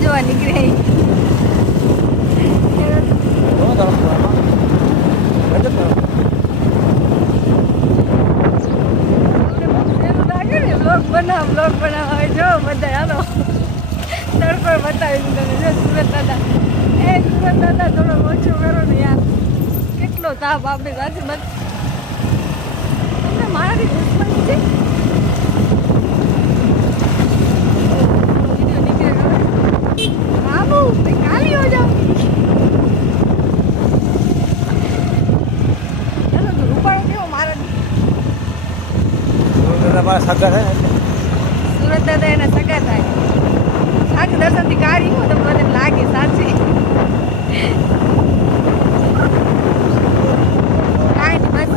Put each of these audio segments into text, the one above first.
તળાવ જોવા નીકળે. બનાવ બ્લોગ બનાવ જો બધા હાલો તડકો બતાવી દઉં સુરત દાદા એ સુરત દાદા થોડો ઓછો કરો ને યાર કેટલો તાપ આપણે સાચી બસ તમને મારાથી હો જાઉં ચાલો રૂપાળો કેવો મારે તમારા સગા થાય સુરત દાદા એના સગા થાય સાચ દર્શનથી કાઢી હું મને લાગે સાચી કાંઈ નહીં બસ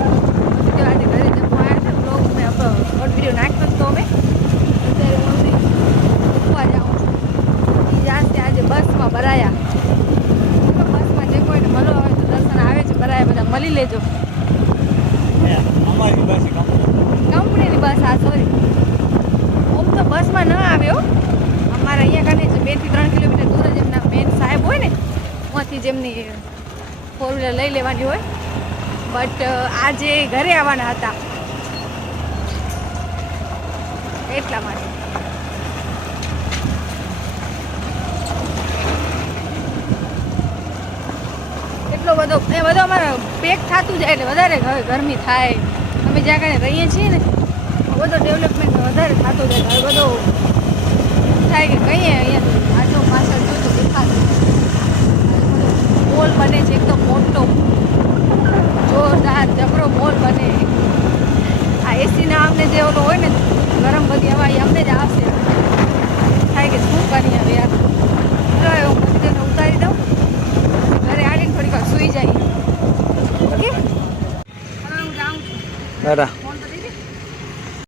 જો આજે ઘરે જમવા આવ્યા છે બ્લોગ મેં આપણો શોર્ટ વીડિયો નાખ્યો જ તો અમે અત્યારે મમ્મી મૂકવા જાઉં છું ઈ જાણશે આજે બસમાં ભરાયા. બસમાં જે કોઈને મળો હોય તો દર્શન આવે છે ભરાયા બધા. મળી લેજો. કંપનીની બસ આ સોરી ઓમ તો બસમાં ન આવ્યો અમારા અહીંયા કને જ બેથી ત્રણ કિલોમીટર દૂર જ એમના મેન સાહેબ હોય ને ત્યાંથી જેમની ફોર વ્હીલર લઈ લેવાની હોય. બટ આજે ઘરે આવવાના હતા. એટલા માટે. એટલો બધો એ બધો અમારે પેક થતું જાય એટલે વધારે ગરમી થાય. અમે જ્યાં કાંઈ રહીએ છીએ ને બધો ડેવલપમેન્ટ વધારે થતો જાય. હવે બધો થાય કે કહીએ અહીંયા આજો પાછળ જોજો દેખાતું મોલ બને છે એકદમ મોટો. જોરદાર જબરો મોલ બને. આ એસીના અમને જે ઓલો હોય ને, ગરમ બધી હવા, એ અમને જ આવશે. đây nè